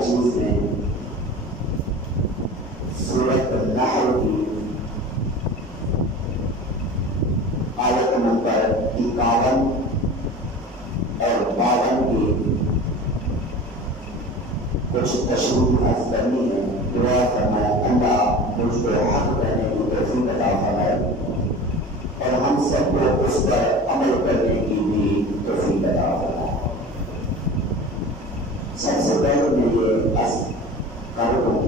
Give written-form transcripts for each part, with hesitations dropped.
عزیز نے سورۃ النحل کی آیت نمبر 51 اور 52 کی کچھ تشریح عرض کرنی ہے. دعا فرمائے اللہ مجھ کو حق کہنے کی توفیق عطا فرمائے اور ہم سب کو اس پر عمل کرنے کی بھی توفیق عطا فرمائے. سب سے پہلے میں یہ عرض کر دوں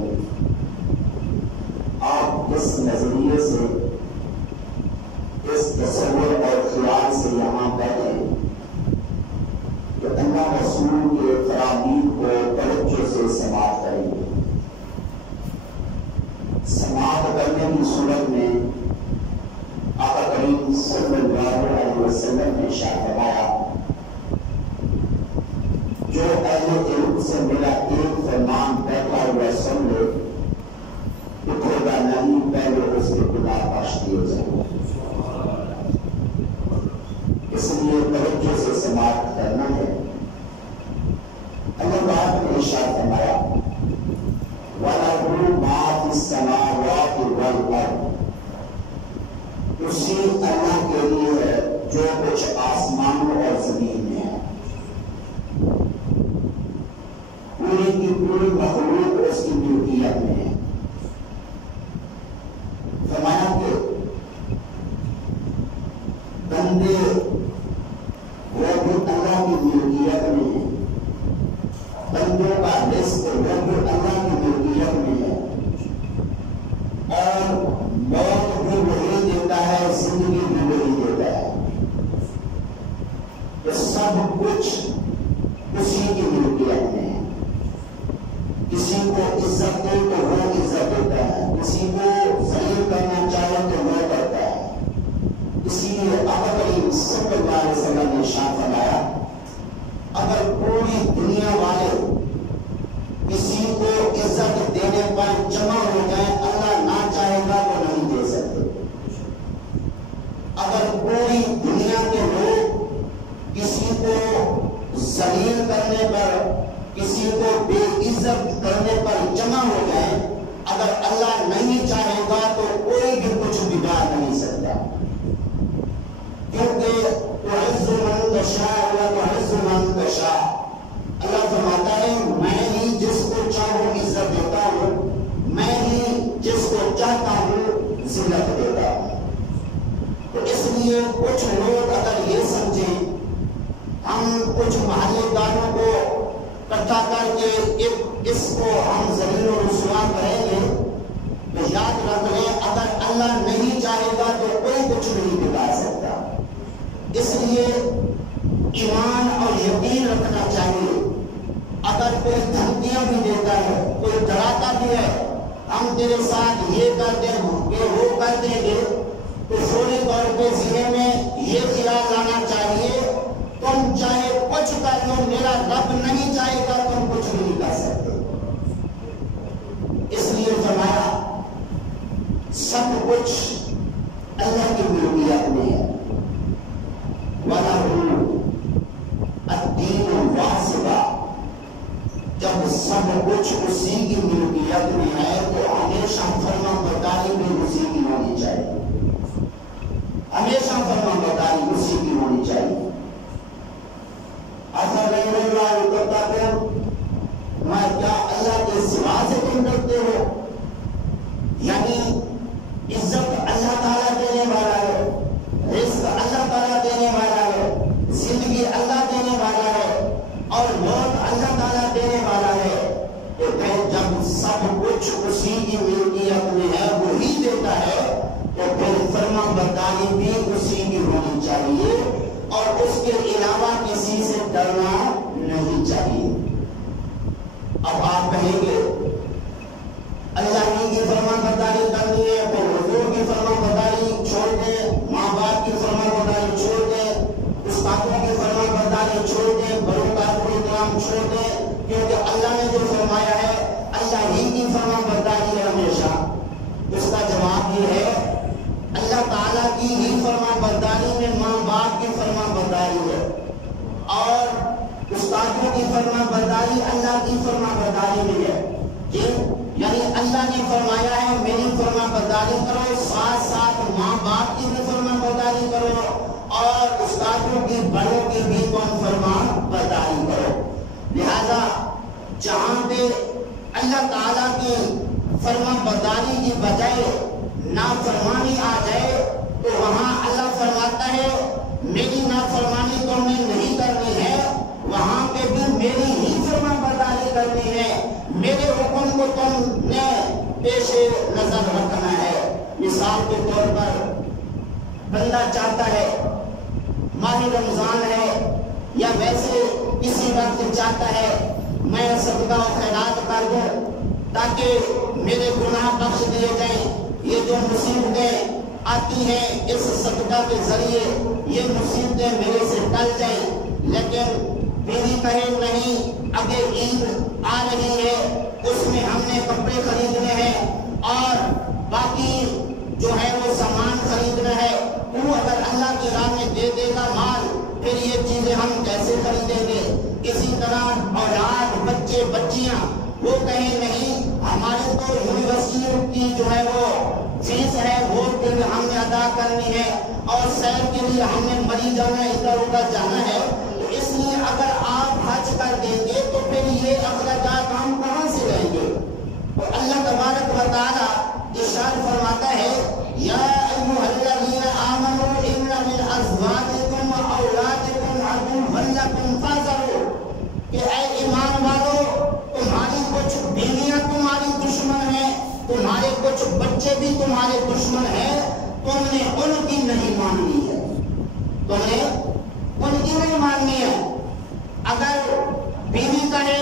آپ اس نظریے سے اس تصور اور خیال سے یہاں بیٹھے کہ اللہ رسول کے فرامین کو توجہ سے سماعت کریں گے. سماعت کرنے کی صورت میں آقا کریم صلی اللہ علیہ وسلم نے ارشاد فرمایا جو اہل علم سے میرا ایک فرمان بیٹھا ہوا سن لے اٹھے گا نہیں پہلے اس کے گناہ بخش دیے جائیں. اس لیے توجہ سے سماعت کرنا ہے. اللہ پاک نے ارشاد فرمایا وَلَهُ مَا فِي السَّمَاوَاتِ وَالْأَرْضِ اسی اللہ کے لیے ہے جو کچھ آسمانوں اور زمین میں ہے. پوری کی پوری مخلوق اس کی ملکیت میں ہے. فرمایا کہ بندے وہ بھی اللہ کی ملکیت میں ہے. بندوں کا رزق وہ بھی اللہ کی ملکیت میں ہے اور موت بھی وہی دیتا ہے زندگی بھی وہی دیتا ہے. یہ سب کچھ اسی کی ملکیت میں ہے. کسی کو عزت دے تو وہ عزت دیتا ہے, کسی کو ذلیل کرنا چاہے تو وہ کرتا ہے. اسی لیے آقا کریم صلی اللہ علیہ وسلم نے ارشاد فرمایا اگر پوری دنیا والے کسی کو عزت دینے پر جمع ہو جائیں اللہ نہ چاہے گا تو نہیں دے سکتے. اگر پوری دنیا کے لوگ کسی کو ذلیل کرنے پر کسی کو بے عزت کرنے پر جمع ہو جائیں اگر اللہ نہیں چاہے گا تو کوئی بھی کچھ بگاڑ نہیں سکتا. کیونکہ تعز من تشاء وتعز من تشاء اللہ فرماتا ہے میں ہی جس کو چاہوں عزت دیتا ہوں, میں ہی جس کو چاہتا ہوں ذلت دیتا ہوں. تو اس لیے کچھ لوگ اگر یہ سمجھیں ہم کچھ محلے داروں کو اکٹھا کر کے اس کو ہم ذلیل و رسوا کریں گے تو یاد رکھ لیں اگر اللہ نہیں چاہے گا تو کوئی کچھ نہیں بگاڑ سکتا. اس لیے ایمان اور یقین رکھنا چاہیے. اگر کوئی دھمکیاں بھی دیتا ہے, کوئی ڈراتا بھی ہے ہم تیرے ساتھ یہ کر دیں گے وہ کر دیں گے تو فوری طور پہ ذہن میں یہ خیال لانا چاہیے تم چاہے کچھ کر لو میرا رب نہیں چاہے گا تم کچھ نہیں کر سکتے. اس لیے فرمایا سب کچھ اللہ کی ملکیت میں ہے. وَلَهُ الدِّينُ الْوَاسِطَةُ جب سب کچھ اسی کی ملکیت میں ہے تو ہمیشہ فرما برداری بھی اسی کی ہونی چاہیے. ہمیشہ فرما برداری اسی کی ہونی چاہیے. ایسا غیر اللہ کرتا ہوں میں کیا اللہ کے سوا سے تم کرتے ہو؟ یعنی عزت اللہ تعالیٰ دینے والا ہے, رزق اللہ تعالیٰ دینے والا ہے, زندگی اللہ دینے والا ہے اور موت اللہ تعالیٰ دینے والا ہے. تو پھر جب سب کچھ اسی کی ملکیت میں ہے وہی دیتا ہے تو پھر فرما برداری بھی اسی کی ہونی چاہیے اور اس کے علاوہ کسی سے ڈرنا نہیں چاہیے. اب آپ کہیں گے اللہ کی فرما برداری کرنی ہے تو حضور کی فرما برداری چھوڑ دیں, ماں باپ کی فرما برداری چھوڑ دیں, استادوں کی فرما برداری چھوڑ دیں, بڑوں کا پروگرام چھوڑ دیں کیونکہ اللہ نے جو فرمایا ہے اللہ ہی کی فرما برداری ہے ہمیشہ. اس کا جواب یہ ہے اللہ تعالیٰ کی ہی فرما برداری میں ماں باپ کی فرما برداری ہے اور استادوں کی فرما برداری اللہ کی فرما برداری بھی تم فرمان برداری کرو۔ لہذا جہاں پہ اللہ تعالیٰ کی فرمان برداری کی بجائے نافرمانی آ جائے تو وہاں اللہ فرماتا ہے میری نافرمانی تم نے نہیں کرنی ہے، وہاں پہ بھی میری ہی فرمان برداری کرنی ہے، میرے حکم کو تم نے پیش نظر رکھنا ہے۔ مثال کے طور پر بندہ چاہتا ہے ماہ رمضان ہے یا ویسے کسی وقت چاہتا ہے میں صدقہ و خیرات کر دوں تاکہ میرے گناہ بخش دیے جائیں، یہ جو مصیبتیں آتی ہیں اس صدقہ کے ذریعے یہ مصیبتیں میرے سے ٹل جائیں، لیکن بیوی کہے نہیں اگے عید آ رہی ہے اس میں ہم نے کپڑے خریدنے ہیں اور باقی جو ہے وہ سامان خریدنا ہے، وہ اگر اللہ کی راہ میں دے دے گا مال پھر یہ چیزیں ہم کیسے خریدیں گے۔ اسی طرح اولاد بچے بچیاں وہ کہیں نہیں ہمارے تو یونیورسٹی کی جو ہے وہ فیس ہے وہ پھر ہم نے ادا کرنی ہے اور سیر کے لیے ہم نے مری جانا ادھر ادھر جانا ہے، تو اس لیے اگر آپ حج کر دیں گے تو پھر یہ اخراجات ہم کہاں سے لیں گے؟ تو اللہ تبارک و تعالیٰ ارشاد فرماتا ہے یا ایھا الذین آمنوا ان من ازواجکم و اولادکم عدوا لکم فاحذروا، کہ اے ایمان والو تمہاری کچھ بیویاں تمہاری دشمن ہیں، تمہارے کچھ بچے بھی تمہارے دشمن ہیں، تم نے ان کی نہیں ماننی ہے، تم نے ان کی نہیں ماننی ہے۔ اگر بیوی کہے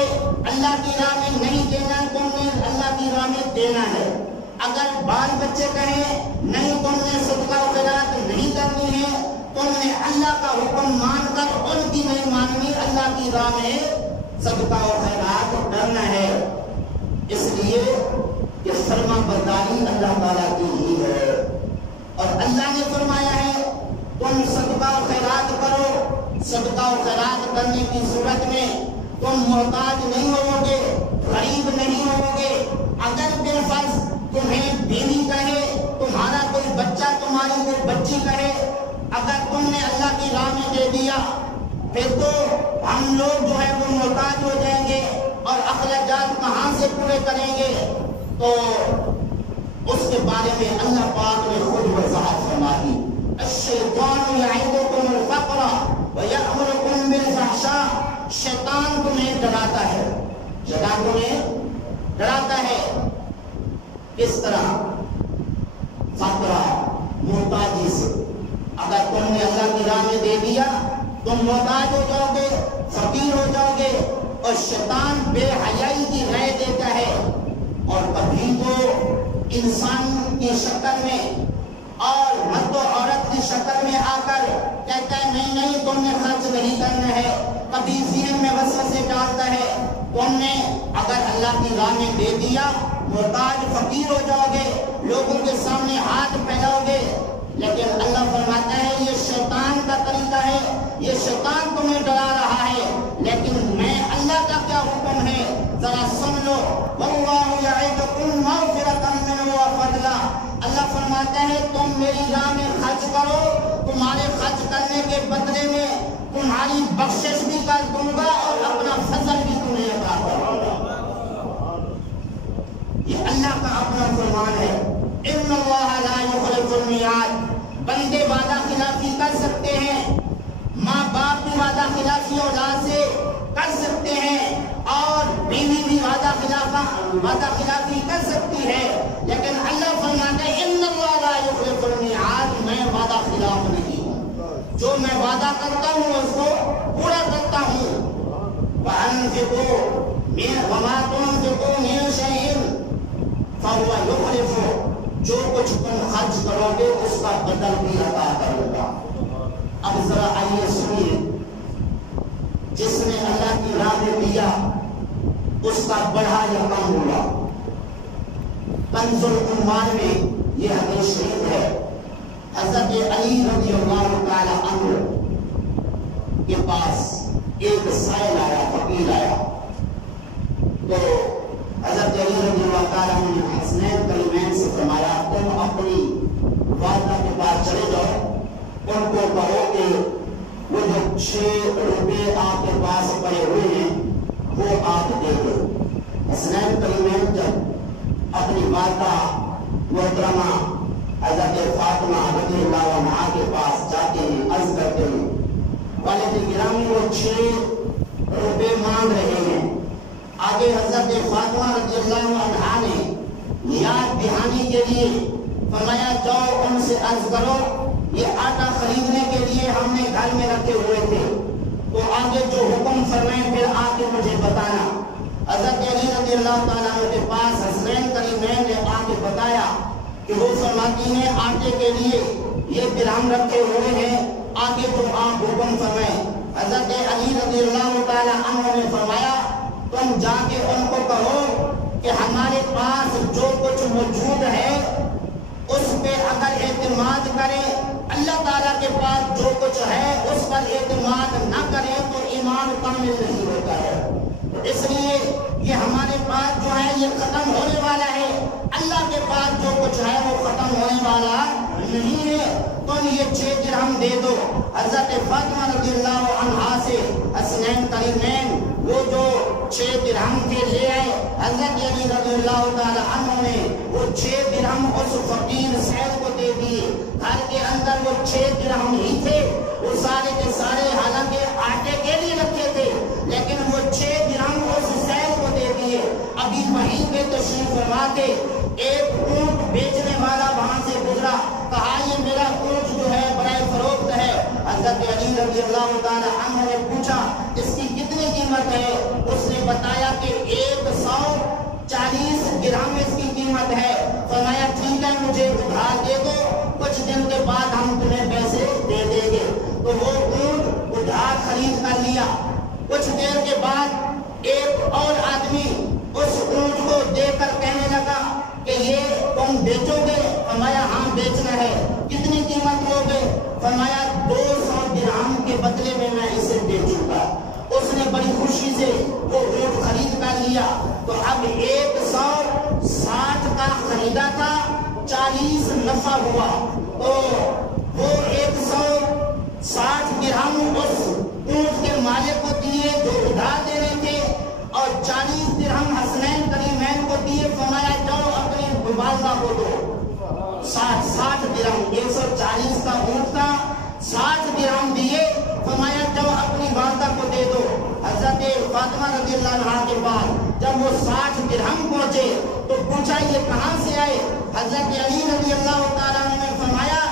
اللہ کی راہ میں نہیں دینا تم نے اللہ کی راہ میں دینا ہے، اگر بال بچے کہیں نہیں تم نے صدقہ و خیرات نہیں کرنی ہے، تم نے اللہ کا حکم مان کر ان کی نہیں ماننی، اللہ کی راہ میں صدقہ و خیرات کرنا ہے۔ اس لیے کہ فرما برداری اللہ تعالیٰ کی ہی ہے اور اللہ نے فرمایا ہے تم صدقہ و خیرات کرو، صدقہ و خیرات کرنے کی صورت میں تم محتاج نہیں ہوو گے، غریب نہیں ہوو گے۔ اگر بالفرض تمہیں بیوی کہے، تمہارا کوئی بچہ تمہاری کوئی بچی کہے، اگر تم نے اللہ کی راہ میں دے دیا پھر تو ہم لوگ جو ہے وہ محتاج ہو جائیں گے اور اخراجات کہاں سے پورے کریں گے؟ تو اس کے بارے میں اللہ پاک نے خود وضاحت فرما دی، الشیطان یعدکم الفقر ویأمرکم بالفحشاء، شیطان تمہیں ڈراتا ہے، شیطان تمہیں ڈراتا ہے کس طرح؟ فقر، محتاجی سے۔ اگر تم نے اللہ کی راہ میں دے دیا تم محتاج ہو جاؤ گے، فقیر ہو جاؤ گے، اور شیطان بے حیائی کی رائے دیتا ہے اور کبھی تو انسان کی شکل میں اور مرد و عورت کی شکل میں آ کر کہتا ہے نہیں نہیں تم نے خرچ نہیں کرنا ہے، کبھی ذہن میں وسوسے ڈالتا ہے، تم نے اگر اللہ کی راہ میں دے دیا محتاج فقیر ہو جاؤ گے، لوگوں کے سامنے ہاتھ پھیلاؤ گے، لیکن اللہ فرماتا ہے یہ شیطان کا طریقہ ہے، یہ شیطان تمہیں ڈرا رہا ہے، لیکن میں اللہ کا کیا حکم ہے ذرا سن لو، واللہ یعدکم مغفرۃ منہ وفضلا، اللہ فرماتا ہے تم میری راہ میں خرچ کرو، تمہارے خرچ کرنے کے بدلے میں تمہاری بخشش بھی کر دوں گا اور اپنا فضل بھی تمہیں عطا کروں گا۔ یہ اللہ کا اپنا فرمان ہے، ان اللہ لا یخلف المیعاد، بندے وعدہ خلافی کر سکتے ہیں، ماں باپ بھی وعدہ خلافی اولاد سے کر سکتے ہیں اور بیوی بھی وعدہ خلافی کر سکتی ہے، لیکن اللہ فرماتا ہے ان اللہ لا یخلف المیعاد، میں وعدہ خلاف نہیں ہوں، جو میں وعدہ کرتا ہوں اس کو پورا کرتا ہوں۔ وَأَنفِقُوا وَمَا تُنفِقُوا مِن شَيْءٍ فَهُوَ يُخْلِفُهُ، جو کچھ تم خرچ کرو گے اس کا بدل بھی عطا کرے گا۔ اب ذرا آئیے سنیے، جس نے اللہ کی راہ میں دیا اس کا بڑھا یا کم ہوگا۔ کنز الایمان میں یہ حدیث شریف ہے، حضرت علی رضی اللہ تعالی عنہ کے پاس ایک سائل آیا، فقیر آیا، تو حضرت علی رضی اللہ تعالیٰ نے حسنین کریمین سے فرمایا تم اپنی والدہ کے پاس چلے جاؤ، ان کو کہو کہ وہ جو 6 روپے آپ کے پاس پڑے ہوئے ہیں وہ آپ دے دو۔ حسنین کریمین جب اپنی والدہ محترمہ حضرت فاطمہ رضی اللہ عنہا کے پاس جاتے ہیں، عرض کرتے ہیں والد گرامی وہ 6 روپے مانگ رہے ہیں۔ آگے حضرت فاطمہ رضی اللہ عنہا نے یاد دہانی کے لیے فرمایا جاؤ ان سے عرض کرو یہ آٹا خریدنے کے لیے ہم نے گھر میں رکھے ہوئے تھے، تو آگے جو حکم فرمائیں پھر آ کے مجھے بتانا۔ حضرت علی رضی اللہ تعالیٰ عنہ کے پاس حسنین کریمین نے آ کے بتایا کہ وہ فرماتی ہیں آٹے کے لیے یہ درہم رکھے ہوئے ہیں، آگے تو آپ حکم فرمائیں۔ حضرت علی رضی اللہ تعالیٰ عنہ نے فرمایا تم جا کے ان کو کہو کہ ہمارے پاس جو کچھ موجود ہے اس پہ اگر اعتماد کریں، اللہ تعالیٰ کے پاس جو کچھ ہے اس پر اعتماد نہ کریں تو ایمان کامل نہیں ہوتا ہے۔ اس لیے یہ ہمارے پاس جو ہے یہ ختم ہونے والا ہے، اللہ کے پاس جو کچھ ہے وہ ختم ہونے والا نہیں ہے، تم یہ 6 درہم دے دو۔ حضرت فاطمہ رضی اللہ عنہا سے حسنین کریمین وہ جو 6 درہم کے لے آئے، حضرت علی رضی اللہ تعالی عنہ نے وہ 6 درہم اس فقیر سید کو دے دیے۔ گھر کے اندر وہ 6 درہم ہی تھے، وہ سارے کے سارے حالانکہ آٹے کے لیے رکھے تھے، لیکن وہ 6 درہم اس سید کو دے دیے۔ ابھی وہیں پہ تشریف فرما کے ایک اونٹ بیچنے والا وہاں سے گزرا، کہا یہ میرا اونٹ جو ہے برائے فروخت ہے۔ حضرت علی رضی اللہ تعالی عنہ نے پوچھا اس کی کتنی قیمت ہے؟ اس نے بتایا کہ 140 درہم اس کی قیمت ہے۔ فرمایا ٹھیک ہے مجھے ادھار دے دو، کچھ دن کے بعد ہم تمہیں پیسے دے دیں گے۔ تو وہ اونٹ ادھار خرید کر لیا۔ کچھ دیر کے بعد ایک اور آدمی اس اونٹ کو دے کر کہنے لگا کہ یہ تم بیچو گے؟ فرمایا ہاں بیچنا ہے۔ کتنی قیمت لوگے؟ فرمایا 200 درہم کے بدلے میں میں اسے بیچوں گا۔ اس نے بڑی خوشی سے وہ اونٹ خرید کر لیا۔ تو اب 160 کا خریدا تھا، 40 نفع ہوا، تو وہ 160 درہم اس اونٹ کے مالک کو دیے جو ادھار دے رہے تھے، اور 40 درہم حسنین کریمین کو دیے۔ فرمایا جاؤ اپنی والدہ کو دو۔ 60 درہم، 140 کا اونٹ تھا، 60 درہم دیے۔ فرمایا جاؤ اپنی والدہ کو دے دو۔ حضرت فاطمہ رضی اللہ عنہا کے پاس جب وہ 60 درہم پہنچے تو پوچھا یہ کہاں سے آئے؟ حضرت علی رضی اللہ تعالیٰ عنہ نے فرمایا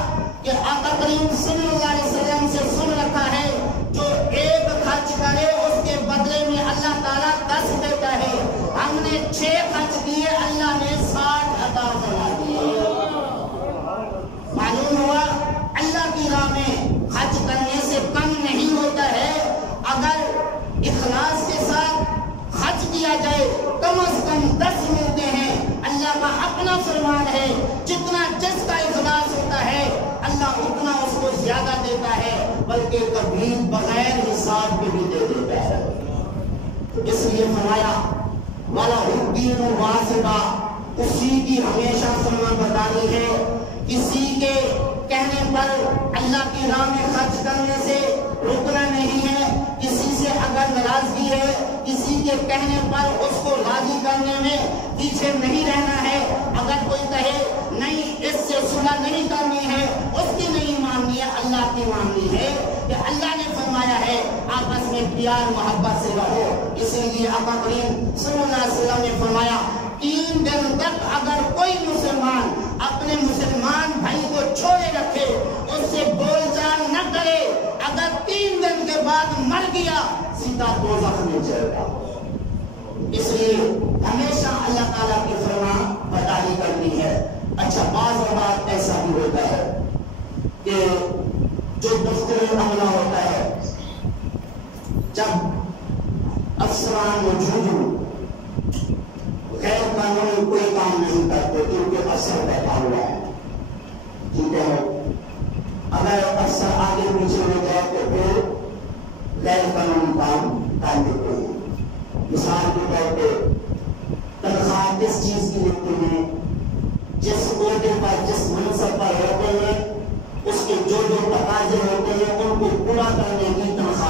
کہ آقا کریم صلی اللہ علیہ وسلم سے سن رکھا ہے جو ایک خرچ کرے اس کے بدلے میں اللہ تعالیٰ 10 دیتا ہے۔ ہم نے 6 خرچ دیے، اللہ نے 60 عطا فرما دیے۔ معلوم ہوا اللہ کی راہ میں خرچ کرنے سے کم نہیں ہوتا ہے، اگر اخلاص کے ساتھ خرچ کیا جائے کم از کم 10 ملتے ہیں۔ اللہ کا اپنا فرمان ہے جتنا جس کا اخلاص ہوتا ہے اللہ اتنا اس کو زیادہ دیتا ہے، بلکہ کبھی بغیر حساب کے بھی دے دیتا ہے۔ اس لیے فرمایا وَلَهُ الدِّينُ وَاسِبًا، اسی کی ہمیشہ فرما برداری ہے۔ کسی کے کہنے پر اللہ کی راہ میں خرچ کرنے سے رکنا نہیں ہے، کسی سے اگر ناراضگی ہے کسی کے کہنے پر اس کو راضی کرنے میں پیچھے نہیں رہنا ہے۔ اگر کوئی کہے نہیں اس سے صلح نہیں کرنی ہے، اس کی نہیں ماننی ہے، اللہ کی ماننی ہے کہ اللہ نے فرمایا ہے آپس میں پیار محبت سے رہو۔ اسی لیے آقا کریم صلی اللہ علیہ وسلم نے فرمایا 3 دن تک اگر کوئی مسلمان اپنے مسلمان بھائی کو چھوڑے رکھے، اس سے بول چال نہ کرے، اگر 3 دن کے بعد مر گیا سیدھا دوزخ میں جائے گا۔ اس لیے ہمیشہ اللہ تعالیٰ کی فرما برداری کرنی ہے۔ اچھا بعض اوقات ایسا بھی ہوتا ہے کہ جو دفتر عملہ ہوتا ہے، جب افسران موجود ہوں غیر قانونی کوئی کام نہیں کرتے کیونکہ افسر بیٹھا ہوا ہے، ٹھیک ہے، اگر افسر آگے پیچھے ہو جائے تو پھر غیر قانونی کام کر دیتے ہیں۔ مثال کے طور پہ تنخواہ کس چیز کی لیتے ہیں؟ جس عہدے پر جس منصب پر ہوتے ہیں اس کے جو تقاضے ہوتے ہیں ان کو پورا کرنے کی تنخواہ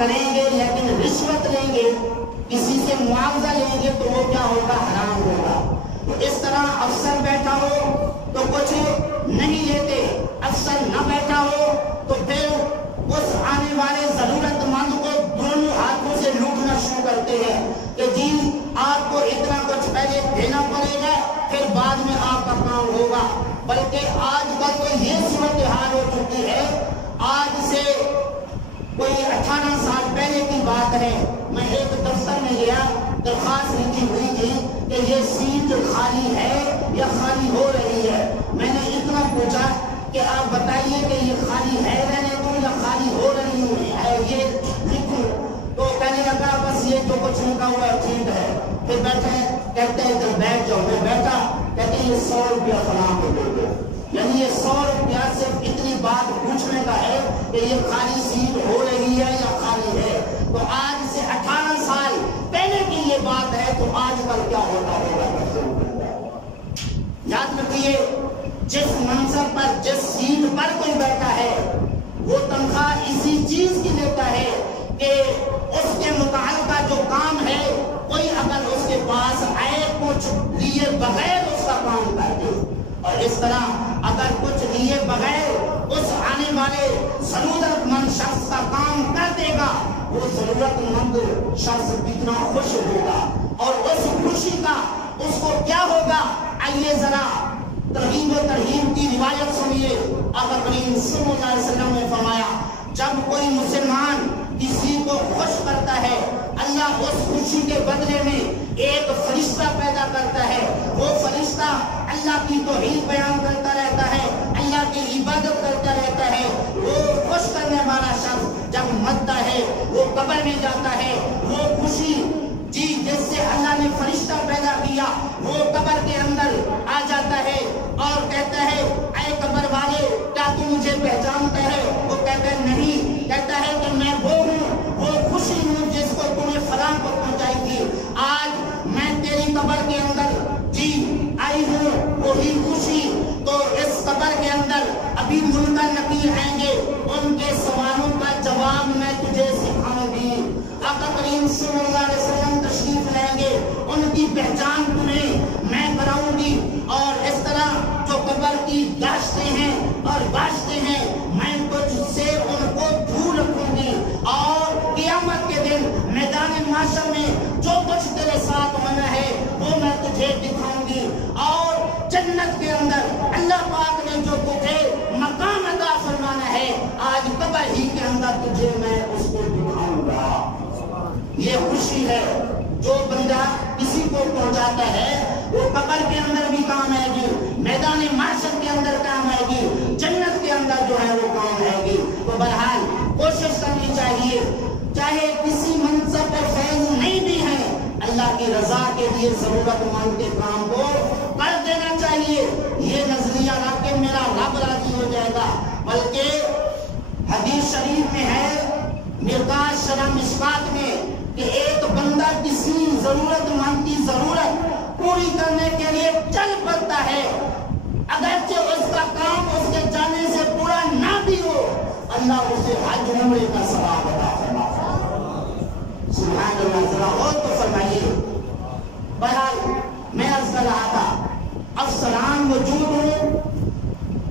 کریں گے لیکن رشوت لیں گے, کسی سے معاوضہ لیں گے تو وہ کیا ہوگا؟ حرام ہوگا. تو اس طرح افسر بیٹھا ہو تو کچھ نہیں لیتے, افسر نہ بیٹھا ہو تو پھر اس آنے والے ضرورت مند کو دونوں ہاتھوں سے لوٹنا شروع کرتے ہیں کہ جی آپ کو اتنا کچھ پہلے دینا پڑے گا, پھر بعد میں آپ کا کام ہوگا. بلکہ آج کل تو یہ صورتحال ہو چکی ہے, آج سے کوئی 18 سال پہلے کی بات ہے, میں ایک دفتر میں گیا, درخواست لکھی ہوئی تھی کہ یہ سیٹ خالی ہے یا خالی ہو رہی ہے. میں نے اتنا پوچھا کہ آپ بتائیے کہ یہ خالی ہے رہنے کو یا خالی ہو رہی ہے, یہ لکھوں. تو کہنے لگا بس یہ جو کچھ لکھا ہوا ہے ٹھیک ہے. پھر بیٹھے, کہتے ہیں ادھر بیٹھ جاؤ. میں بیٹھا, کہتے ہیں یہ 100 روپیہ فلاں کو دے دو. یعنی یہ 100 روپیہ صرف اتنی بات پوچھنے کا ہے کہ یہ خالی سیٹ ہو رہی ہے یا خالی ہے. تو آج سے 18 سال پہلے کی یہ بات ہے, تو آج کل کیا ہوتا ہوگا؟ یاد رکھیے, جس منصب پر, جس سیٹ پر کوئی بیٹھا ہے, وہ تنخواہ اسی چیز کی لیتا ہے کہ اس کے متعلقہ جو کام ہے کوئی اگر اس کے پاس آئے کچھ لیے بغیر اس کا کام کر دے, اور اس طرح اگر کچھ لیے بغیر اس آنے والے ضرورت مند شخص کا کام کر دے گا, وہ ضرورت مند شخص کتنا خوش ہوگا, اور اس خوشی کا اس کو کیا ہوگا. آئیے ذرا ترغیب و ترہیب کی روایت سنیے. آقا کریم صلی اللہ علیہ وسلم نے فرمایا, جب کوئی مسلمان کسی کو خوش کرتا ہے, اللہ اس خوشی کے بدلے میں ایک فرشتہ پیدا کرتا ہے. وہ فرشتہ اللہ کی توحید بیان کرتا رہتا ہے, اللہ کی عبادت کرتا رہتا ہے. وہ خوش کرنے والا شخص جب مرتا ہے, وہ قبر میں جاتا ہے, وہ خوشی جی جس سے اللہ نے فرشتہ پیدا کیا وہ قبر کے اندر آ جاتا ہے اور کہتا ہے, اے قبر والے کیا تو مجھے پہچانتا ہے؟ وہ کہتا ہے نہیں. کہتا ہے کہ میں وہ ہوں, وہ خوشی ہوں جس کو تم نے فلاں کو پہنچائی تھی. آج میں تیری قبر کے اندر جی آئی ہوں, وہی خوشی. تو اس قبر کے اندر ابھی منکر نکیر آئیں گے, ان کے سوالوں کا جواب میں تجھے سکھاؤں گی. آقا کریم صلی اللہ علیہ وسلم تشریف لائیں گے, ان کی پہچان تمہیں میں کراؤں گی. اور اس طرح جو قبر کی داشتیں ہیں اور باشتیں ہیں, میں تجھ سے ان کو دور رکھوں گی. اور قیامت کے دن میدان محشر میں جو کچھ تیرے ساتھ ہونا ہے وہ میں تجھے دکھاؤں گی. اور جنت کے اندر اللہ پاک نے جو تجھے مقام عطا فرمانا ہے, آج قبر ہی کے اندر تجھے میں اس کو دکھاؤں گا. یہ خوشی ہے جو بندہ کسی کو پہنچاتا ہے, وہ قبر کے اندر بھی کام آئے گی, میدان محشر کے اندر کام آئے گی, جنت کے اندر جو ہے وہ کام آئے گی. تو بہرحال کوشش کرنی چاہیے, چاہے کسی منصب پر فیض نہیں بھی ہے, اللہ کی رضا کے لیے ضرورت مند کے کام کو کر دینا چاہیے. یہ نظریہ رکھ کے میرا رب راضی ہو جائے گا. بلکہ حدیث شریف میں ہے, مرقات شرح مشکات میں, کہ ایک بندہ کسی ضرورت مند کی ضرورت پوری کرنے کے لیے چل پڑتا ہے, اگرچہ اس کا کام اس کے جانے سے پورا نہ بھی ہو, اللہ اسے حج عمرے کا ثواب عطا فرماتا ہے. سبحان اللہ. ذرا اور تو فرمائیے. بہرحال میں عرض کر رہا تھا, افسران موجود ہوں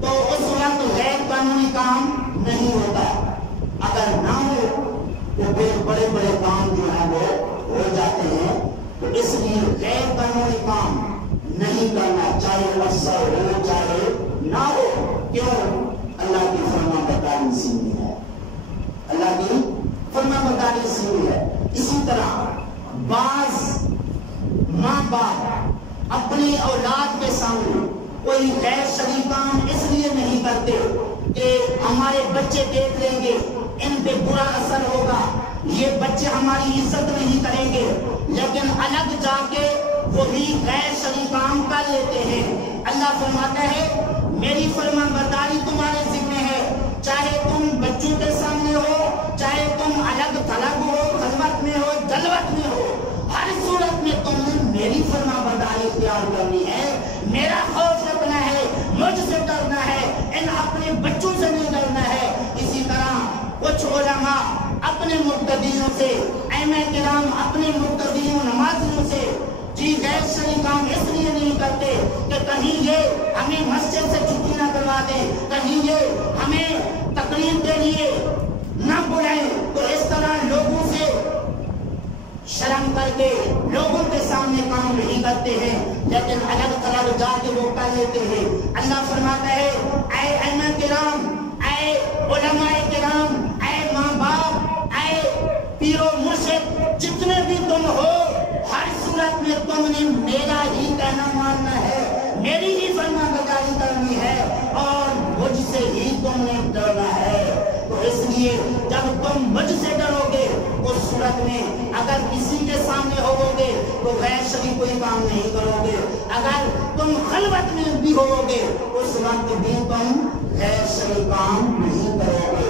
تو اس وقت غیر قانونی کام نہیں ہوتا, اگر نہ ہو تو پھر بڑے بڑے کام جو ہیں وہ ہو جاتے ہیں. تو اس لیے غیر قانونی کام نہیں کرنا, چاہے افسر ہو چاہے نہ ہو. کیوں؟ اللہ کی فرما برداری سیدھی ہے, اللہ کی فرما برداری سیدھی ہے. اسی طرح بعض ماں باپ اپنی اولاد کے سامنے کوئی غیر شرعی کام اس لیے نہیں کرتے کہ ہمارے بچے دیکھ لیں گے, ان پہ برا اثر ہوگا, یہ بچے ہماری عزت نہیں کریں گے, لیکن الگ جا کے وہی غیر شرعی کام کر لیتے ہیں. اللہ فرماتا ہے میری فرما برداری تمہارے ذمہ ہے, چاہے تم بچوں کے سامنے ہو, چاہے تم الگ تھلگ ہو, خلوت میں ہو, جلوت میں ہو, ہر صورت میں تم نے میری فرما برداری اختیار کرنی ہے. میرا خوف رکھنا ہے, مجھ سے ڈرنا ہے, ان اپنے بچوں سے نہیں ڈرنا ہے. اسی طرح کچھ علماء اپنے مقتدیوں سے، ائمہ کرام اپنے مقتدیوں نمازیوں سے جی غیر شرعی کام اس لیے نہیں کرتے کہ کہیں یہ ہمیں مسجد سے چھٹی نہ کروا دیں، کہیں یہ ہمیں تقریر کے لیے نہ بلائیں، تو اس طرح لوگوں سے شرم کر کے لوگوں کے سامنے کام نہیں کرتے ہیں، لیکن الگ تھلگ جا کے وہ کر لیتے ہیں۔ اللہ فرماتا ہے اے ائمہ کرام، اے علماء کرام، اے ماں باپ، اے پیر و مرشد، جتنے بھی تم ہو، ہر صورت میں تم نے میرا ہی کہنا ماننا ہے، میری ہی فرما برداری کرنی ہے اور مجھ سے ہی تم نے ڈرنا ہے۔ تو اس لیے جب تم مجھ سے ڈرو گے اس صورت میں اگر کسی کے سامنے ہوو گے تو غیر شرعی کوئی کام نہیں کرو گے، اگر تم خلوت میں بھی ہوو گے اس وقت بھی تم غیر شرعی کام نہیں کرو گے۔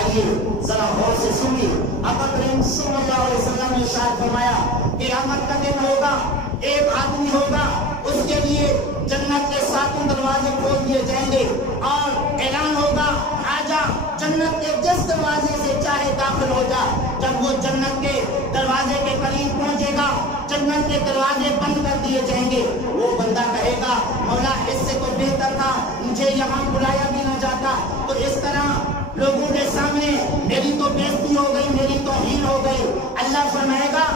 آئیے ذرا غور سے سنیے، آقا کریم صلی اللہ علیہ وسلم نے ارشاد فرمایا قیامت کا دن ہوگا، ایک آدمی ہوگا اس کے لیے جنت کے 7 دروازے کھول دیے جائیں گے اور اعلان ہوگا آجا جنت کے جس دروازے سے چاہے داخل ہو جا۔ جب وہ جنت کے دروازے کے قریب پہنچے گا جنت کے دروازے بند کر دیے جائیں گے، وہ بندہ کہے گا مولا اس سے تو بہتر تھا مجھے یہاں بلایا بھی نہ جاتا۔ تو اس طرح لوگوں کے سامنے میری تو بےزتی ہو گئی، میری توہین ہو گئی۔ اللہ فرمائے گا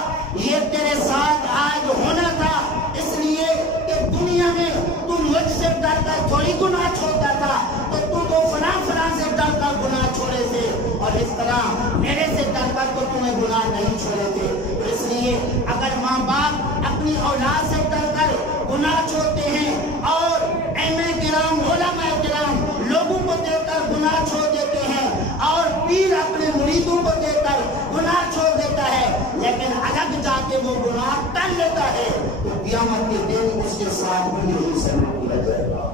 یہ تیرے ساتھ آج ہونا تھا اس لیے کہ دنیا میں تو مجھ سے ڈر کر تھوڑی گناہ چھوڑتا تھا، تو فلاں سے ڈر کر گناہ چھوڑے تھے اور اس طرح میرے سے ڈر کر تو تمہیں گناہ نہیں چھوڑے تھے۔ تو اس لیے اگر ماں باپ اپنی اولاد سے ڈر کر گناہ چھوڑتے ہیں اور ائمہ کرام علماء کرام لوگوں کو دیکھ کر گناہ چھوڑ دیتے ہیں اور پیر اپنے مریدوں کو دیکھ کر گناہ چھوڑ دیتا ہے لیکن الگ جا کے وہ گناہ کر لیتا ہے، تو قیامت کے دن اس کے ساتھ بھی یہی سلوک کیا جائے گا۔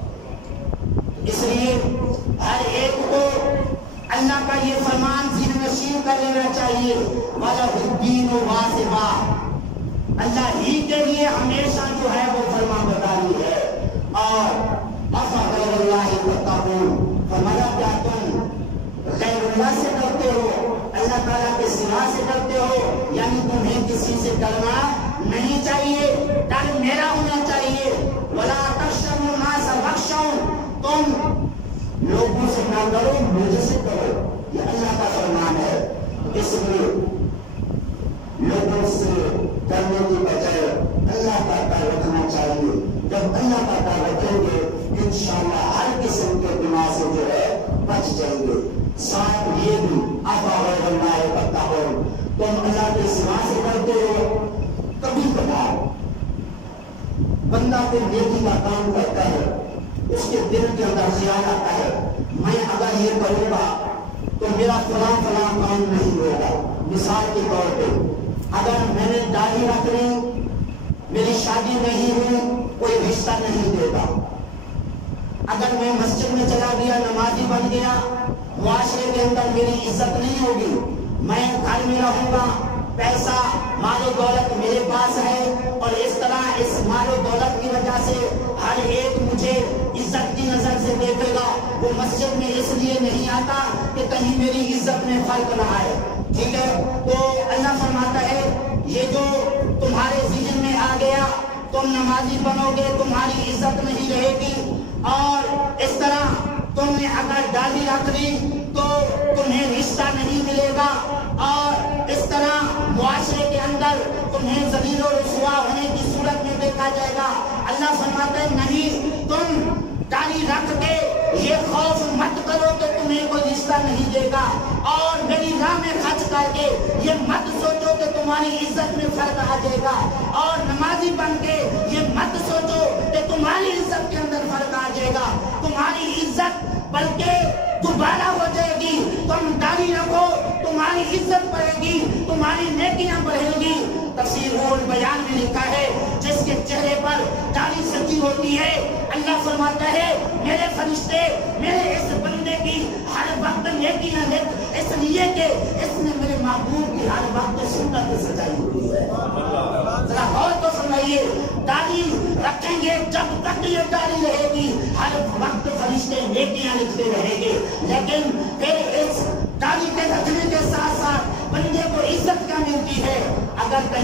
اس لیے ہر ایک کو اللہ کا یہ فرمان ذہن نشین کر لینا چاہیے وَلَهُ الدِّينُ وَاصِبًا، اللہ ہی کے لیے ہمیشہ جو ہے وہ فرمان برداری ہے۔ اور أَفَغَيْرَ اللَّهِ تَتَّقُونَ، فرمایا کیا تم غیر اللہ سے ڈرتے ہو، اللہ تعالیٰ کے سوا سے ڈرتے ہو؟ یعنی تمہیں کسی سے ڈرنا نہیں چاہیے، ڈر میرا ہونا چاہیے۔ وَلَا تَخْشَوْا النَّاسَ وَاخْشَوْنِ، تم لوگوں سے نہ ڈرو مجھ سے ڈرو، یہ اللہ کا فرمان ہے۔ اس لیے لوگوں سے ڈرنے کی بجائے اللہ کا ڈر رکھنا چاہیے۔ جب اللہ کا ڈر رکھیں گے انشاءاللہ ہر قسم کے گناہ سے جو ہے بچ جائیں گے۔ ساتھ یہ بھی أَفَغَيْرَ اللَّهِ تَتَّقُونَ، تم اللہ کے سوا سے ڈرتے ہو؟ کبھی کبھار بندہ کوئی نیکی کا کام کرتا ہے اس کے دل کے اندر خیال آتا ہے میں اگر یہ کروں گا تو میرا فلاں کام نہیں ہوگا۔ مثال کے طور پہ اگر میں نے داڑھی رکھ لی، میری شادی نہیں ہوئی، کوئی رشتہ نہیں دے گا۔ اگر میں مسجد میں چلا گیا، نمازی بن گیا، معاشرے کے اندر میری عزت نہیں ہوگی۔ میں گھر میں رہوں گا، پیسہ مال و دولت میرے پاس ہے اور اس طرح اس مال و دولت کی وجہ سے ہر ایک مجھے عزت کی نظر سے دیکھے گا۔ وہ مسجد میں اس لیے نہیں آتا کہ کہیں میری عزت میں فرق نہ آئے، ٹھیک ہے؟ تو اللہ فرماتا ہے یہ جو تمہارے ذہن میں آ گیا تم نمازی بنو گے تمہاری عزت نہیں رہے گی، اور اس طرح تم نے اگر داڑھی رکھ لی تو تمہیں رشتہ نہیں ملے گا، اور اس طرح معاشرے کے اندر تمہیں ذلیل و رسوا ہونے کی صورت میں دیکھا جائے گا۔ اللہ فرماتا ہے نہیں، تم داڑھی رکھ کے یہ خوف مت کرو کہ تمہیں کوئی رشتہ نہیں دے گا، اور میری راہ میں خرچ کر کے یہ مت سوچو کہ تمہاری عزت میں فرق آ جائے گا، اور نمازی بن کے یہ مت سوچو کہ تمہاری عزت کے اندر فرق آ جائے گا۔ تمہاری عزت بلکہ دوبارہ ہو جائے گی۔ تم داڑھی رکھو تمہاری عزت بڑھے گی، تمہاری نیکیاں بڑھیں گی۔ تفسیر البیان میں لکھا ہے جس کے چہرے پر داڑھی سجی ہوتی ہے اللہ فرماتا ہے میرے فرشتے میرے اس بندے کی ہر وقت نیکیاں اس لیے کہ اس نے میرے محبوب کی ہر وقت سنت سجائی ہوئی ہے۔ ذرا غور تو فرمائیے، داڑھی رکھیں گے جب تک یہ داڑھی رہے گی ہر وقت فرشتے نیکیاں لکھتے رہیں گے، لیکن پھر اس داڑھی کے رکھنے کے ساتھ ساتھ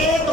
1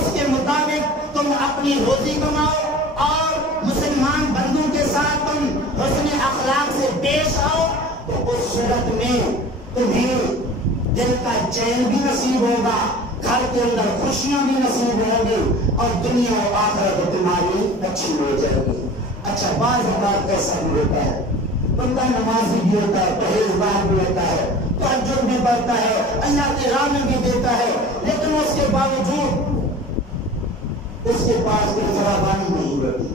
اس کے مطابق تم اپنی روزی کماؤ اور مسلمان بندوں کے ساتھ تم حسن اخلاق سے پیش آؤ، تو اس صورت میں تمہیں دل کا چین بھی نصیب ہوگا، گھر کے اندر خوشیاں بھی نصیب ہوں گی، اور دنیا و آخرت تمہاری اچھی ہو جائے گی۔ اچھا، بعض اوقات کیسا بھی ہوتا ہے، بندہ نمازی بھی ہوتا ہے، پرہیزگار بھی ہوتا ہے، تہجد بھی پڑھتا ہے، اللہ کی راہ میں بھی دیتا ہے، لیکن اس کے باوجود اس کے پاس کوئی فراوانی نہیں ہوتی،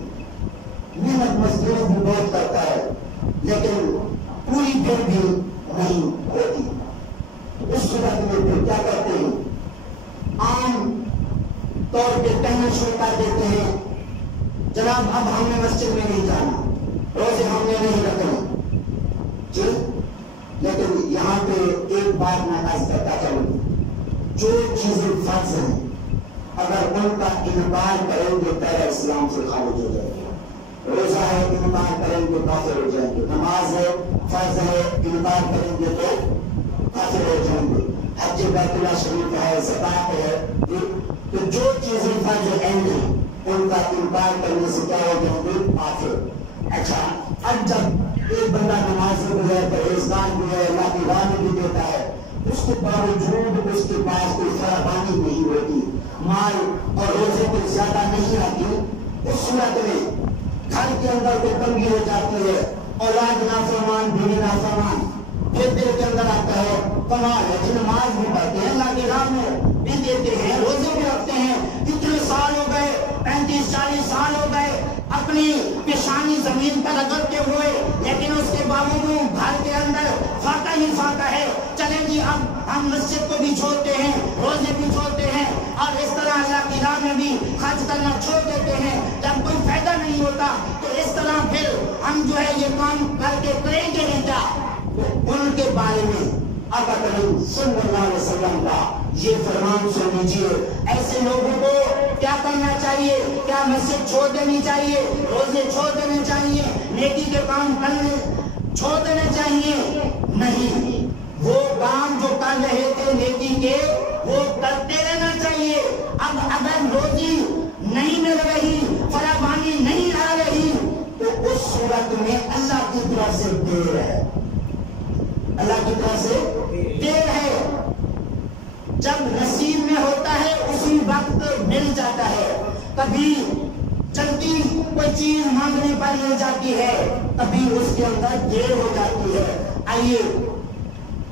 محنت مزدوری بھی بہت کرتا ہے لیکن پوری پھر بھی نہیں ہوتی۔ اس صورت میں پھر کیا کرتے ہیں، عام طور پہ کہنا شروع کر دیتے ہیں، جناب اب ہم نے مسجد میں نہیں جانا، روزے ہم نے نہیں رکھنا، ٹھیک، لیکن یہاں پہ ایک بات میں عرض کرتا چلوں، جو چیزیں فرض ہیں اگر ان کا انکار کریں گے پہلے اسلام سے خارج ہو جائیں گے۔ روزہ ہے، انکار کریں گے کافر ہو جائیں گے، نماز ہے، فرض ہے، انکار کریں گے تو کافر ہو جائیں گے، حج بیت اللہ شریف ہے، زکات ہے، تو جو چیزیں فرض عین ہیں ان کا انکار کرنے سے کیا ہو جائیں گے، کافر۔ اچھا، اب جب ایک بندہ نمازی بھی ہے، پرہیزگار بھی ہے، اللہ کی راہ میں بھی دیتا ہے، اس کے باوجود اس کے پاس کوئی فراوانی نہیں ہوتی، مال اور روزے کو زیادہ نہیں آتی، اس صورت میں گھر کے اندر کوئی تنگی ہو جاتی ہے، اولاد نافرمان، بیوی نافرمان، پھر دل کے اندر آتا ہے کمال ہے، نماز بھی پڑھتے ہیں، اللہ کی راہ میں بھی دیتے ہیں، روزے بھی رکھتے ہیں، کتنے سال ہو گئے، 35-40 سال ہو گئے اپنی پیشانی زمین پر رگڑتے ہوئے، لیکن اس کے باوجود گھر کے اندر فاقہ ہی فاقہ ہے، چلیں جی اب ہم مسجد کو بھی چھوڑتے ہیں، روزے بھی چھوڑتے ہیں، اور اس طرح اللہ کی راہ میں بھی خرچ کرنا چھوڑ دیتے ہیں، جب کوئی فائدہ نہیں ہوتا تو اس طرح پھر ہم جو ہے یہ کام کر کے کریں گے نہیں کیا؟ ان کے بارے میں آقا کریم صلی اللہ علیہ وسلم کا یہ فرمان سن لیجیے، ایسے لوگوں کو کیا کرنا چاہیے؟ کیا مسجد چھوڑ دینی چاہیے، روزے چھوڑ دینے چاہیے، نیکی کے کام کرنے چھوڑ دینے چاہیے؟ نہیں، وہ کام جو کر رہے تھے نیکی کے وہ کرتے رہنا چاہیے۔ اب اگر روزی نہیں مل رہی، فراوانی نہیں آ رہی، تو اس صورت میں اللہ کی طرف سے دیر ہے، اللہ کی طرف سے دیر ہے۔ جب نصیب میں ہوتا ہے اسی وقت مل جاتا ہے، کبھی جلدی کوئی چیز مانگنے پر مل جاتی ہے، کبھی اس کے اندر دیر ہو جاتی ہے۔ آئیے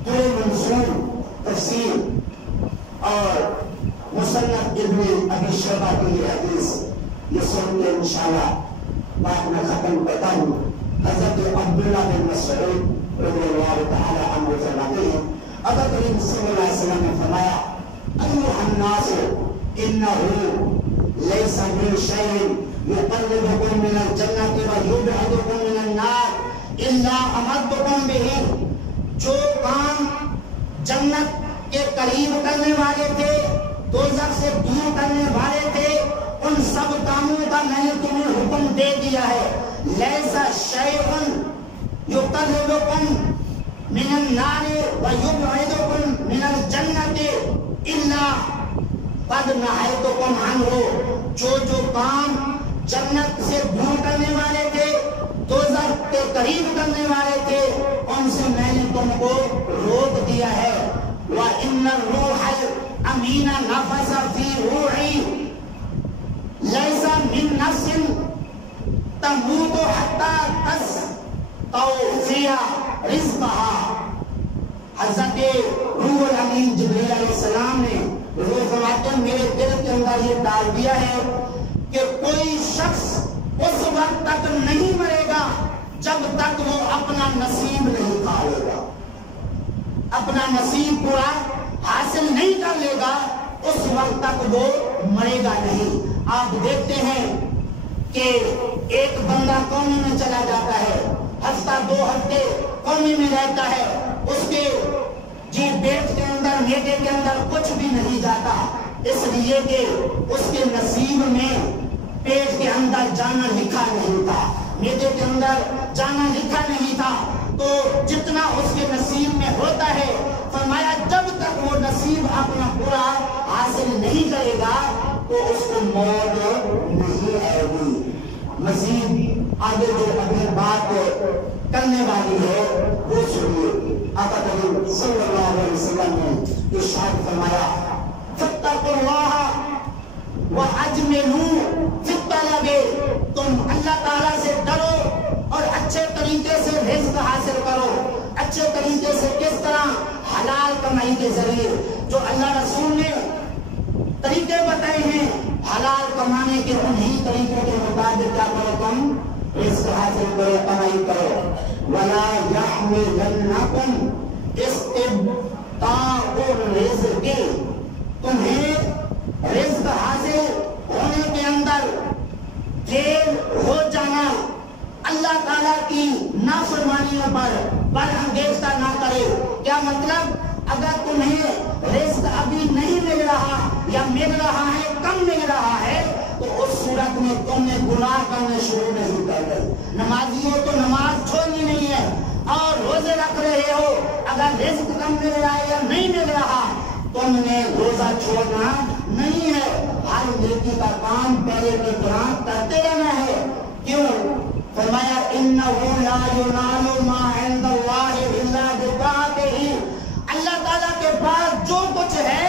پورے منظور تفسیر اور مصنف ابن ابی شیبہ کی یہ حدیث یہ سن کے انشاءاللہ بات میں ختم کرتا ہوں۔ حضرت عبداللہ بن مسعود رضی اللہ تعالی عنہ فرماتے ہیں، آقا کریم صلی اللہ علیہ وسلم نے فرمایا، ایھا الناس انہ لیس من شیء یقربکم من الجنۃ ویبعدکم من النار الا امدکم بہ۔ جو کام جنت کے قریب کرنے والے تھے، دوزخ سے دور کرنے والے تھے، ان سب کاموں کا میں نے تمہیں حکم دے دیا ہے۔ لیس شیء یقربکم من النار ویبعدکم من الجنۃ الا قد نہیتکم عنہ۔ جو کام جنت سے دور کرنے والے تھے، دوزخ کے قریب کرنے والے تھے، ان سے میں نے تم کو روک دیا ہے۔ وَإِنَّ الرُّوحَ الْأَمِينَ نَفَثَ فِي رُوحِي لَيْسَ مِن نَفْسٍ تَمُوتُ حَتَّى تَسْتَوْفِيَ رِزْقَهَا۔ حضرت روح الامین جبریل علیہ السلام نے روح فرماتے ہیں میرے دل کے اندر یہ ڈال دیا ہے کہ کوئی شخص اس وقت تک نہیں مرے گا جب تک وہ اپنا نصیب نہیں کھا لے گا، اپنا نصیب پورا حاصل نہیں کر لے گا، اس وقت تک وہ مرے گا نہیں۔ آپ دیکھتے ہیں کہ ایک بندہ قومی میں چلا جاتا ہے، ہفتہ 2 ہفتے قومی میں رہتا ہے، اس کے پیٹ کے اندر میدے کے اندر کچھ بھی نہیں جاتا، اس لیے کہ اس کے نصیب میں پیٹ کے اندر جانا لکھا نہیں تھا، میدے کے اندر جانا لکھا نہیں تھا، تو جتنا اس کے نصیب میں ہوتا ہے، فرمایا جب تک وہ نصیب اپنا پورا حاصل نہیں کرے گا تو اس کو موت نہیں آئے گی. مزید آگے جو اپنی بات کرنے والی ہے وہ سنیے. آقا کریم صلی اللہ علیہ وسلم نے ارشاد فرمایا فاتقوا اللہ وَأَجْمِلُوا فِي الطَّلَبِ. تم اللہ تعالیٰ سے ڈرو اور اچھے طریقے سے رزق حاصل کرو. اچھے طریقے سے کس طرح؟ حلال کمائی کے ذریعے. جو اللہ رسول نے طریقے بتائے ہیں حلال کمانے کے, انہی طریقوں کے مطابق کیا کرو, تم رزق حاصل کرو, کمائی کرو. وَلَا يَحْمِلَنَّكُمْ اسْتِبْطَاءُ الرِّزْقِ. تمہیں رزق حاصل ہونے کے اندر دیر ہو جانا اللہ تعالیٰ کی نافرمانیوں پر برانگیختہ نہ کرے. کیا مطلب؟ اگر تمہیں رزق ابھی نہیں مل رہا یا مل رہا ہے کم مل رہا ہے تو اس صورت میں تم نے گناہ کرنے شروع نہیں کر دے. نمازی ہو تو نماز چھوڑنی نہیں ہے, اور روزے رکھ رہے ہو, اگر رزق کم مل رہا ہے یا نہیں مل رہا تم نے روزہ چھوڑنا نہیں ہے. ہر نیکی کا کام پہلے کی طرح کرتے رہنا ہے. کیوں؟ فرمایا انه لا ينال ما عند الله الا بطاعته. اللہ تعالیٰ کے پاس جو کچھ ہے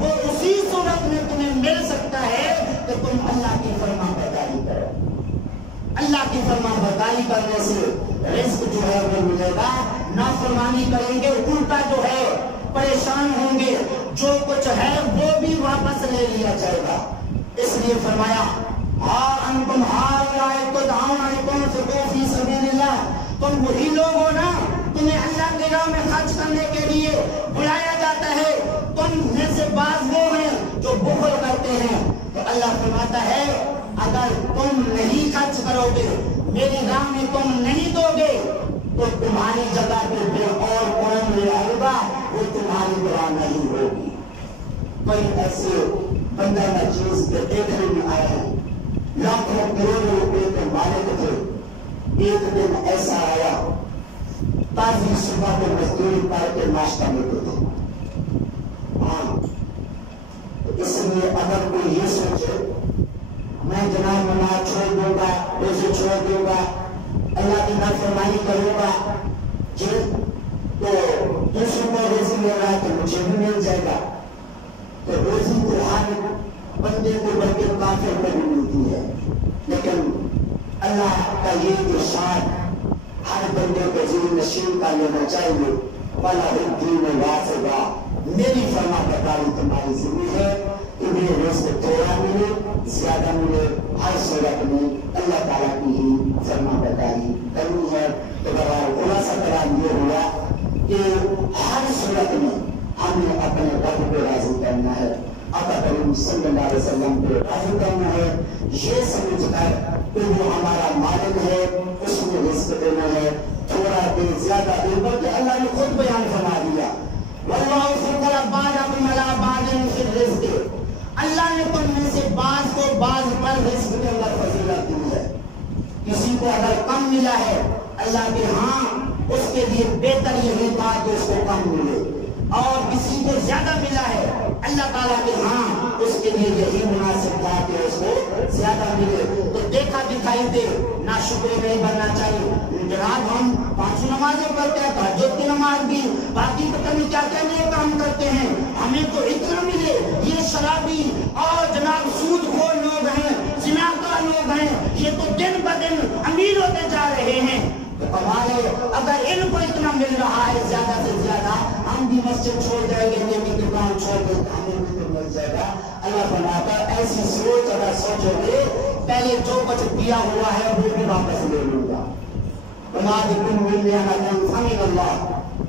وہ اسی صورت میں تمہیں مل سکتا ہے کہ تم اللہ کی فرما برداری کرو. اللہ کی فرما برداری کرنے سے رزق جو ہے وہ ملے گا. نافرمانی کریں گے الٹا جو ہے پریشان ہوں گے, جو کچھ ہے وہ بھی واپس لے لیا جائے گا. اس لیے فرمایا انتم ہؤلاء تدعون لتنفقوا فی سبیل اللہ. تم وہی لوگ ہو نا, تمہیں اللہ کے راہ میں خرچ کرنے کے لیے بلایا جاتا ہے. تم میں سے بعض وہ ہیں جو بخل کرتے ہیں. تو اللہ فرماتا ہے اگر تم نہیں خرچ کرو گے, میری راہ میں تم نہیں دو گے, تو تمہاری جگہ پہ اور قوم لے آئے گا, وہ تمہاری طرح نہیں ہوگی. کوئی ایسے بندہ نچیز کے دیکھنے میں آئے ہیں, لاکھوں کروڑوں روپے کے مالک تھے. ایک دن ایسا آیا تازی صبح کو مزدوری کر کے ناشتہ لیتے تھے. ہاں, اس لیے اگر کوئی یہ سوچے میں جناب نماز چھوڑ دوں گا, روزے چھوڑ دوں گا, اللہ کی نافرمانی کروں گا, جی تو دوسروں کو روزی مل رہا ہے تو مجھے بھی مل جائے گا. تو روزی تو ہر بندے کو بلکہ کافر کو بھی ملتی ہے, لیکن اللہ کا یہ ارشاد ہر بندے کو ذہن نشین کا لینا چاہیے. وَلَهُ واسبا. میری فرما برداری تمہاری ذمہ ہے. تمہیں رزق تھوڑا ملے زیادہ ملے, ہر صورت میں اللہ تعالیٰ کی ہی فرما برداری کرنی ہے. تو بہرحال خلاصہ کلام یہ ہوا کہ ہر صورت میں ہمیں اپنے رب کو راضی کرنا ہے, آقا کریم صلی اللہ علیہ وسلم کو راضی کرنا ہے. یہ سمجھ کر کہ وہ ہمارا مالک ہے, اس میں رزق دینا ہے, تھوڑا دے زیادہ دے, بلکہ اللہ نے خود بیان فرما دیا وَاللَّهُ فَضَّلَ بَعْضَكُمْ عَلَىٰ بَعْضٍ فِي الرِّزْقِ. اللہ نے تم میں سے بعض کو بعض پر رزق کے اندر فضیلت دی ہے. کسی کو اگر کم ملا ہے اللہ کے ہاں اس کے لیے بہتر یہی تھا کہ اس کو کم ملے, اور کسی کو زیادہ ملا ہے اللہ تعالیٰ کے ہاں اس کے لیے یہی مناسب تھا کہ اس کو زیادہ ملے. تو دیکھا دکھائی دے ناشکر نہیں بننا چاہیے. جناب ہم 5 نمازیں پڑھتے ہیں, تہجد کی نماز بھی, باقی پتہ نہیں کیا کیا نئے کام کرتے ہیں, ہمیں تو اتنا ملے. یہ شرابی اور جناب سود خور لوگ ہیں, زناکار لوگ ہیں, یہ تو دن بدن امیر ہوتے جا رہے ہیں. تو کمال ہے اگر ان کو اتنا مل رہا ہے زیادہ سے زیادہ, ہم بھی مسجد چھوڑ جائیں گے, نیکی کے کام چھوڑ دیں, ہمیں بھی تو مل جائے گا. اللہ فرماتا ہے ایسی سوچ اگر سوچو گے پہلے جو کچھ دیا ہوا ہے وہ بھی واپس لے لوں گا.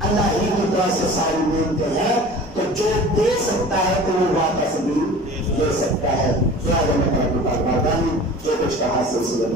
اللہ ہی کی طرح سے ساری نعمتیں ہیں, تو جو دے سکتا ہے تو وہ واپس بھی لے سکتا ہے. جو کچھ کہا سلسلہ